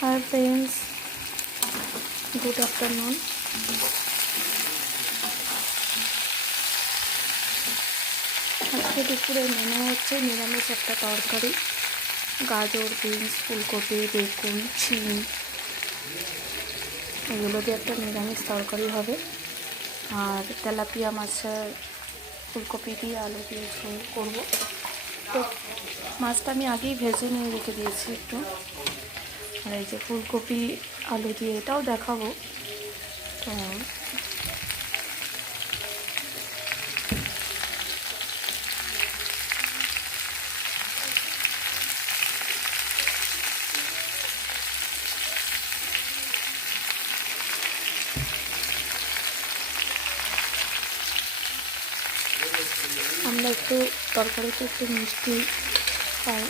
Hi friends, good afternoon. আজকে দুপুরে menu হচ্ছে নিরামিষ একটা তরকারি, গাজর, বিনস, ফুলকপি, বেগুন, শিম এগুলো দিয়ে একটা নিরামিষ তরকারি হবে। আর তেলাপিয়া মাছের ফুলকপি দিয়ে আলু দিয়ে ঝোল করবো। তো মাছটা আমি আগেই ভেজে নিয়ে রেখে দিয়েছি একটু। আর এই যে ফুলকপি আলু দিয়ে এটাও দেখাবো। তো আমরা একটু তরকারিতে একটু মিষ্টি পাই,